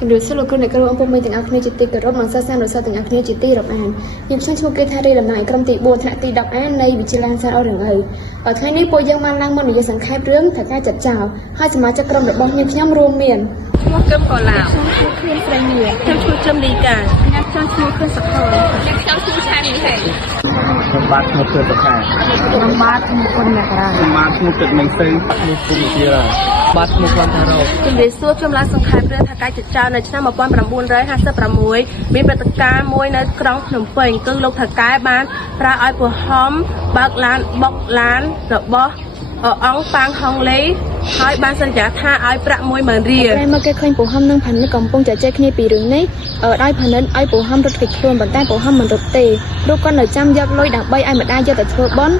ជំរាបសួរលោកគ្រូអ្នកគ្រូអង្គពុំមានទាំងអស់គ្នាជាទីគោរពនិងសិស្សនិស្សិតទាំងអស់គ្នាជាទីរាប់អានខ្ញុំឈ្មោះគេថារីដំណើរក្រុមទី4ថ្នាក់ទី10A នៃវិទ្យាល័យសាស្ត្រអរងឪថ្ងៃនេះពួកយើងបានឡើងមកនិយាយសង្ខេបរឿងថាការចាត់ចោលហើយសមាជិកក្រុមរបស់ខ្ញុំរួមមានឈ្មោះគឹមកោឡាវខ្ញុំឈ្មោះស្រីមាសខ្ញុំឈ្មោះជឹមលីកាខ្ញុំឈ្មោះខឿនសុខខ្ញុំឈ្មោះឆានីហេខ្ញុំបាទឈ្មោះខឿនសុខាខ្ញុំបាទឈ្មោះគុណអ្នករាខ្ញុំបាទឈ្មោះទឹកមេងស្រីឈ្មោះគុំជារាបាទឈ្មោះវណ្ណថារោជំរាបសួរខ្ញុំឡើងសង្ខេបរឿងថាការចាត់ចោលនៅឆ្នាំ1956មានព្រឹត្តិការណ៍មួយនៅក្រុងភ្នំពេញគឺលោកថៅកែបានប្រើឲ្យពហំបើកឡានបុកឡានរបស់អង្គប៉ាងហុងលេហើយបានសន្យាថាឲ្យប្រាក់10000រៀលតែមកគេឃើញពហំនិងផានិតកំពុងជជែកគ្នាពីរឿងនេះដោយផានិតឲ្យពហំរត់គេចខ្លួនប៉ុន្តែពហំមិនរត់ទេព្រោះគាត់នៅចាំយកលុយដើម្បីឲ្យម្ដាយយកទៅធ្វើបុណ្យ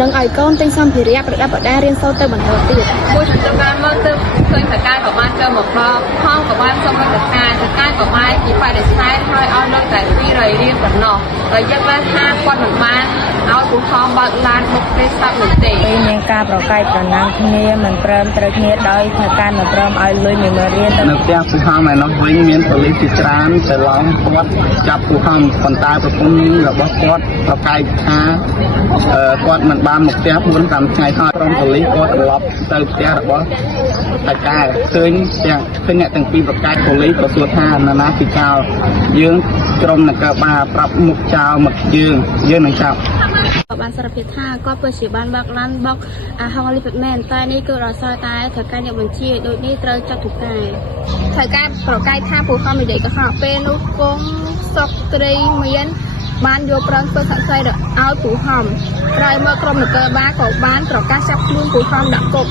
និងឲ្យកូនទិញសម្ភារៈប្រដាប់ប្រដារៀនសូត្រទៅបន្តទៀតមួយចំនួនបានមកទៅឃើញថៅកែក៏បានចូលមកដល់ផងក៏បានសុំឲ្យថៅកែក៏បានជាបដិសេធហើយឲ្យលុយតែ200រៀលប៉ុណ្ណោះហើយយើងបានថាគាត់មិនបានឲ្យពូខំបើកឡានបុកទេស្ដាប់នោះទេមានការប្រកែកប្រណាំងគ្នាមិនព្រមត្រូវគ្នាដោយថាការមិនព្រមឲ្យលុយ10000រៀលនៅផ្ទះពូខំឯនោះវិញមានប៉ូលីសជាច្រើនទៅឡងគាត់ចាប់ពូខំប៉ុន្តែប្រពន្ធរបស់គាត់ប្រកែកថាគាត់មិនបានមកផ្ទះ4-5ថ្ងៃហើយក្រុមប៉ូលីសគាត់ត្រឡប់ទៅផ្ទះរបស់ថៅកែឃើញអ្នកទាំងពីរប្រកែកប៉ូលីសក៏សួរថានរណាពីចោលយើងក្រុមនគរបាលប្រាប់មុខចោលមកយើងនឹងចាប់គាត់បានសារភាពថាគាត់ពិតជាបានបើកឡានបុកហុងលីពិតមែនតែនេះគឺដោយសារតែថៅកែអ្នកបញ្ជាដូចនេះត្រូវចាប់ថៅកែប្រកែកថាពូខំនិយាយក៏ហៅពេលនោះគង់សុកត្រីមានបានយកប្រឹងធ្វើសាក់សៃឲ្យពូហំក្រោយមកក្រុមនគរបាលក៏បានប្រកាសចាប់ខ្លួនពូហំដាក់គុក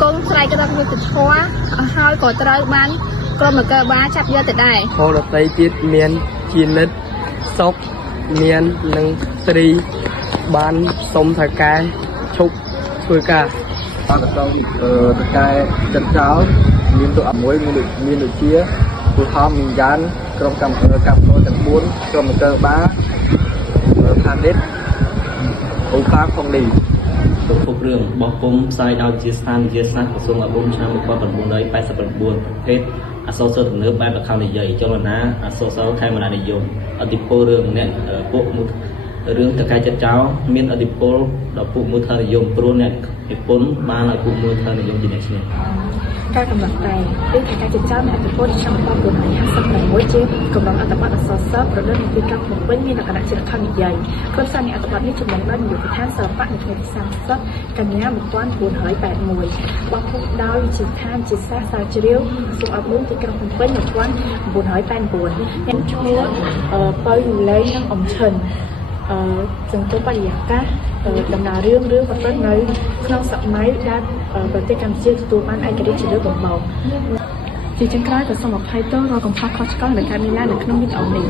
គង់ស្រ័យក្រឹកយុត្តិធម៌ហើយក៏ត្រូវបានក្រុមនគរបាលចាប់យកទៅដែរខលតីទៀតមានជានិតសុកមាននឹងស្រីបានសុំថៅកែឈប់ធ្វើការអត់ទៅថៅកែចិនចោលមានទូអមួយមានដូចជាពូខំមានយ៉ានក្រុមកម្មការទាំង4ក្រុមនគរបាលផានិតអង្គការផងនេះប្រភពរឿងបោះពុំផ្សាយដោយជាស្ថានវិទ្យាសាស្ត្រក្រសួងអប់រំឆ្នាំ1989ប្រភេទអក្សរសិល្ប៍ទំនើបបែបល្ខោននិយាយចលនាអក្សរសិល្ប៍ខេមរនិយមអធិពលរឿងអ្នកពួកមួយរឿងតកាយចិត្តចោលមានអធិពលដល់ពួកមួយធននិយមព្រោះអ្នកនិពន្ធបានឲ្យពួកមួយធននិយមជាអ្នកឈ្នះការកំណត់តែពីថាការចិញ្ចឹមអធិពលឆ្នាំ1956ជាកំណត់អត្ថបទអក្សរសិល្ប៍ប្រឌិតនៃទីក្រុងភ្នំពេញមានលក្ខណៈជាល្ខោននិយាយក្រុមសារនៃអត្ថបទនេះចំណេញដោយនាយកដ្ឋានសិល្បៈនៅថ្ងៃទី30កញ្ញា1981បោះពុះដោយវិជាឋានជាសាស្ត្រជ្រាវក្រសួងអប់រំទីក្រុងភ្នំពេញ1989ខ្ញុំឈ្មោះប៉ៅយូលេងនិងអ៊ំឈិនសង្គមបរិយាកាសដំណើររឿងប្រព្រឹត្តនៅក្នុងសម័យដែលប្រទេសកម្ពុជាទទួលបានឯករាជ្យជាលើកដំបូងជាចុងក្រោយក៏សូមអភ័យទោសរាល់កំហុសខុសឆ្គងដែលកើតមានឡើងនៅក្នុងវីដេអូនេះ